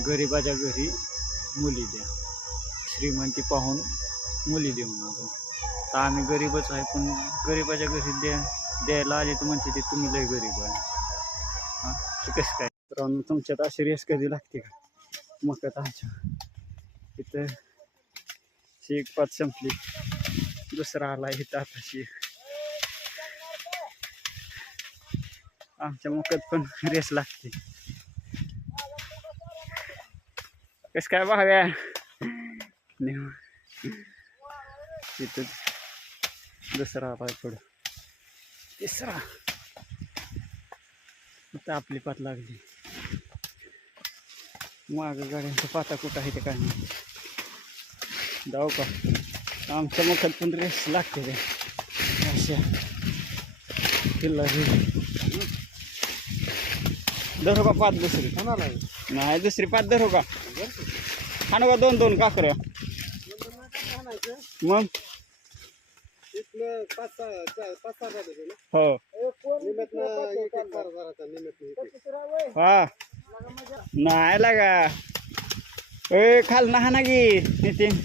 गरिबाच्या घरी मुली द्या, श्रीमंती पाहून मुली देऊ नका. तर आम्ही गरीबच आहे, पण गरिबाच्या घरी द्यायला आले तर म्हणते ते तुम्ही लय गरीब आहे. हां, ते कसं काय? तर तुमच्यात अशी रेस कधी लागते का? मग आमच्या इथं एक पाच संपली, दुसरा आला इथं आताशी. आमच्या मुखात पण रेस लागते. कस काय बघाव्या इथं दुसरा आला, पुढं तिसरा. इथं आपली पात लागली. माग गाड्यांचा पाता कुठं आहे ते काय नाही. जाऊ का? आमच्या मुखात पण रेस लागते रे अशा किल्ला. धरू का पात दुसरी? नाही दुसरी पात धरू का? हाणू का दोन दोन काकर? मग हो हा नाही लागा. ए खाल ना हाना की नितीन,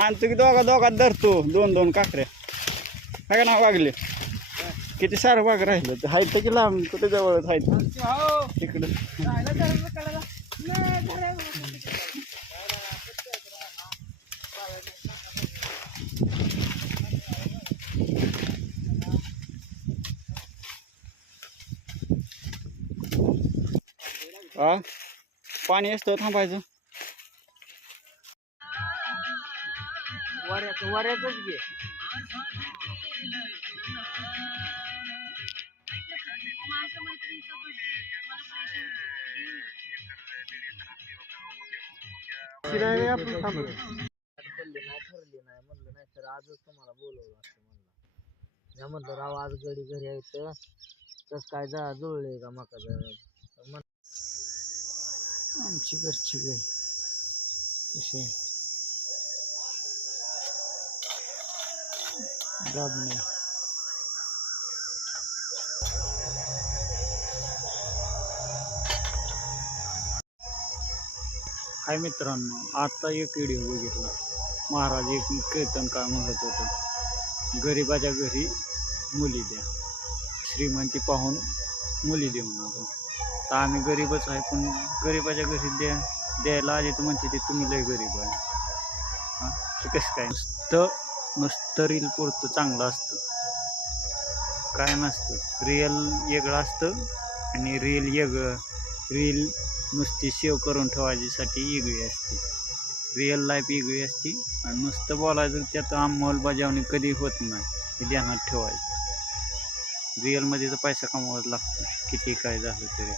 आणतो की दोघात धरतो दोन दोन काकऱ्या. काय ना वागले किती सारं वाघ राहिलं तर आहेत की लांब कुठे जवळच आहेत तिकडं. हा पाणी असतं थांबायचं. वाऱ्याचंच घे. आपण थांबलो ठरली नाही म्हणलं, नाही तर आजच तुम्हाला बोलवलं असतं म्हणलं. या म्हणलं राव आज गडी घरी यायचं तस काय जुळले का मका आमची घरची गाय कशी गाबणे. हाय मित्रांनो, आता एक व्हिडिओ बघितला. महाराज एक कीर्तन काय म्हणत होतं, गरिबाच्या घरी मुली द्या, श्रीमंती पाहून मुली देऊ नका. तर आम्ही गरीबच आहे, पण गरिबाच्या घरी द्यायला आले तर म्हणते ते तुम्ही लय गरीब आहे. हां, ते कसं काय? नुसतं रील पुरतं चांगलं असतं काय नसतं. रिअल वेगळं असतं आणि रील नुसती सेव्ह करून ठेवायसाठी वेगळी असते. रिअल लाईफ वेगळी असते आणि नुसतं बोलायचं त्यात अंमलबजावणी कधी होत नाही हे ध्यानात ठेवायचं. रिअलमध्ये तर पैसा कमवायला लागतो किती काय झालं तरी.